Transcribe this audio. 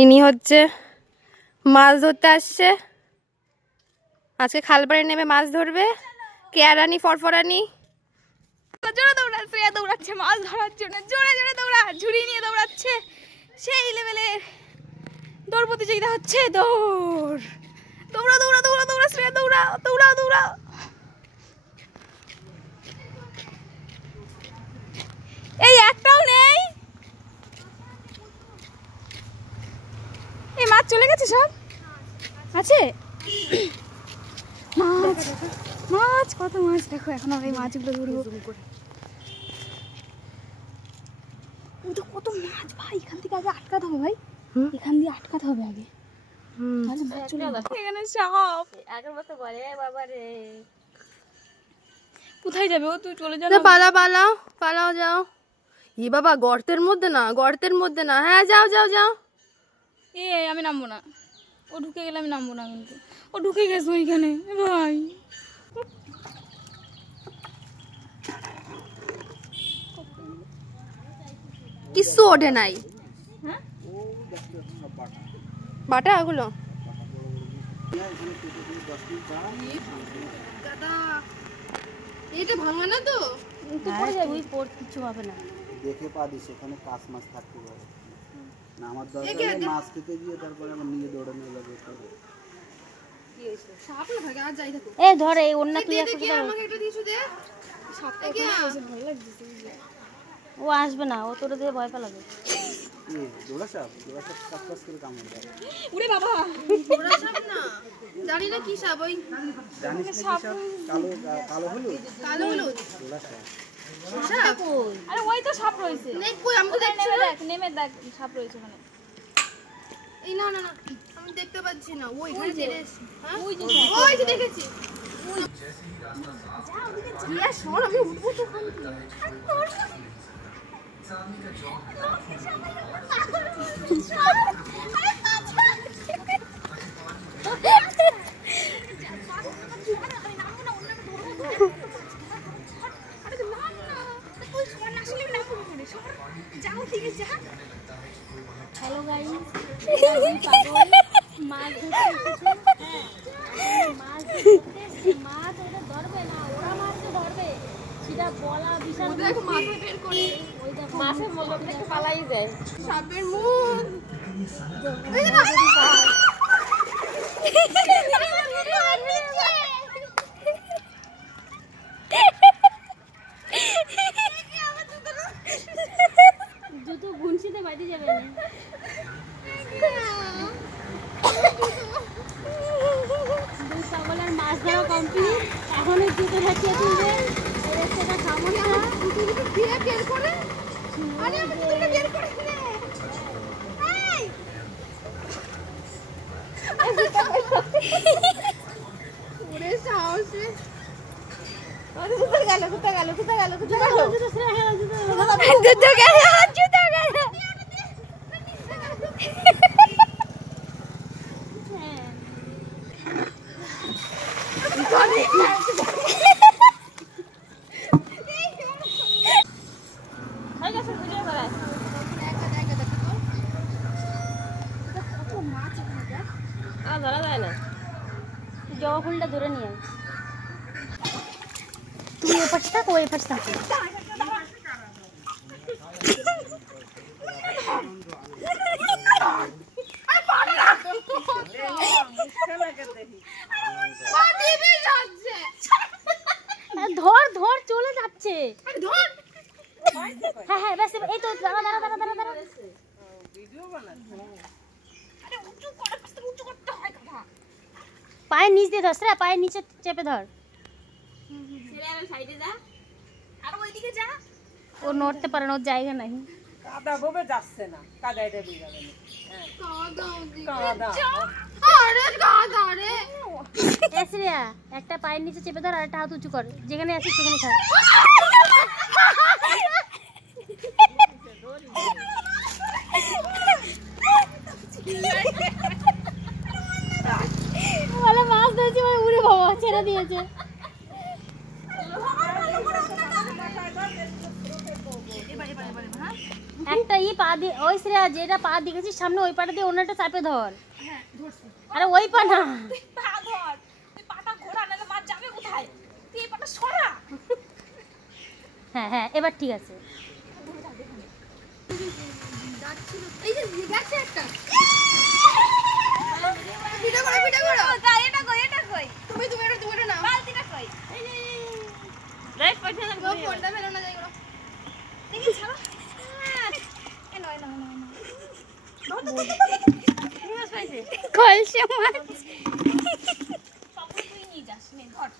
ইনি হচ্ছে মাছ ধরতে আসছে, আজকে খালপাড়ে নেমে মাছ ধরবে। কেয়ারানি ফরফরানি জোরে দৌড়া, শ্রেয়া দৌড়াচ্ছে মাছ ধরার জন্য, জোরে জোরে দৌড়া, ঝুড়ি নিয়ে দৌড়াচ্ছে। সেই লেভেলের দৌড় প্রতিযোগিতা হচ্ছে। দৌড়, দৌড়া দৌড়া দৌড়া দৌড়া, শ্রেয়া দৌড়া দৌড়া দৌড়া। এই একটাও নেই। এই মাছ চলে গেছে সব। আছে মাছ, মাছ কত মাছ দেখো। এখন আমরা এই মাছগুলো ধরবো। কত মাছ ভাই, এখান থেকে আগে আটকাতে হবে ভাই, এখান দিয়ে আটকাতে হবে আগে। এখানে সাপ আগের মতো বলে বাবা রে। কোথায় যাবে ও? তুই চলে যা, পালা পালাও পালাও যাও। ই বাবা, গর্তের মধ্যে না, গর্তের মধ্যে না। হ্যাঁ যাও যাও যাও। এ আমি নামবো না, ও ঢুকে গেলে আমি নামবো না। কিন্তু ও ঢুকে গেছে ওইখানে ভাই। কিছু ওঠে নাই। বাটা ওগুলো এটা ভাঙা না তো, কিছু হবে না। দেখে পা দিস, ওখানে কাঁচ মাছ থাকতে পারে না। আমার দরকার নেই মাছ খেতে গিয়ে তারপরে আমার নিয়ে দৌড়ানো যাবে। এ ধর এই ওন্না তুই ও আসবে না, ও তোরে দিয়ে ভয় পেলাবে। দৌড়া সাপ, দৌড়া সাপ কাজ কাজ করে কামড় দেয়। ওরে বাবা, দৌড়া সাপ না, জানি না কি সাপ। ওই জানিস না কি সাপ? কালো কালো হলুদ, কালো হলুদ দৌড়া সাপ। সাপ। আরে ওই তো সাপ রয়েছে। নেই কই, আমি দেখছি নেমে না। দেখ, নেমে দেখ, সাপ রয়েছে ওখানে। এই না না না, আমি দেখতে পাচ্ছি না। ওই এখানে চলে এসেছে। হ্যাঁ ওই যে ওই যে দেখেছি। জিয়া শোন, আমি উঠবো তো ওখান থেকে। হ্যালো গাইস, মাছ মাছ ওরা ধরবে না, ওরা মাছকে ধরবে। সেটা বলা বিশাল। দেখো মাথা বের করে, ওই দেখো মাছের মলম দেখে পালাই যায়। সাপের মুখ। এই যে জুতো গুনছিতে বাইরে যাবে না। দুই পাগলের মাছ ধরা কমপ্লিট। এখন এই জুতো ঢাকিয়ে তুলবে, এর সেটা সমস্যা। জুতোগুলো দিয়ে বের করে। আরে আমি জুতোটা বের করে নে। এই ওরে সাহসে। আরে কোথায় গেল, কোথায় গেল, কোথায় গেল, কোথায় গেল? জুতো ছেড়ে গেল, জুতো জুতো গেল, জুতো গেল। ধরা যায় না, জবা ফুলটা ধরে নিয়ে আয়। তুই এ পাশে থাক, ও এ পাশে থাক। ধর ধর, চলে যাচ্ছে। হ্যাঁ হ্যাঁ ব্যাস, এই তো। দাঁড়া দাঁড়া দাঁড়া দাঁড়া দাঁড়া। পায়ের নিচ দিয়ে ধর, শ্রেয়া পায়ের নিচে চেপে ধর। ও নড়তে পারে না, ওর জায়গা নাই। কাদা ববে যাচ্ছে না, কাদা এটা দিয়ে যাবে না। কাদা আরে গাদা রে। এ শ্রেয়া, একটা পায়ের নিচে চেপে ধর আর একটা হাত উঁচু কর, যেখানে আছিস সেখানে থাক। বলে মাছ ধরেছি, মানে উড়ে বাবা ছেড়ে দিয়েছে। এবার এবার এবার হ্যাঁ একটা পা দিয়ে ওই শ্রেয়া যেটা পা দিয়েছিস সামনে ওই পাটা দিয়ে অন্যটা চাপে ধর। হ্যাঁ ধরছি। আরে ওই পা না, তুই পা ধর, তুই পাটা ঘোরা, নাহলে মাছ যাবে কোথায়? তুই এই পাটা সরা। হ্যাঁ হ্যাঁ এবার ঠিক আছে। এই যে গেছে একটা। ভিডিও করো, ভিডিও করো। এটা কই, এটা কই? তুমি এটা নাও। বালতিটা কই? এই যে রাইট পাঠিয়ে দাও। ফোনটা ফেলো না, যাই করো। দেখি ছাড়ো। এ নয় না। মাছ পাইছে। কলসে মাছ। সব তুই নিয়ে যাস, নে ধর।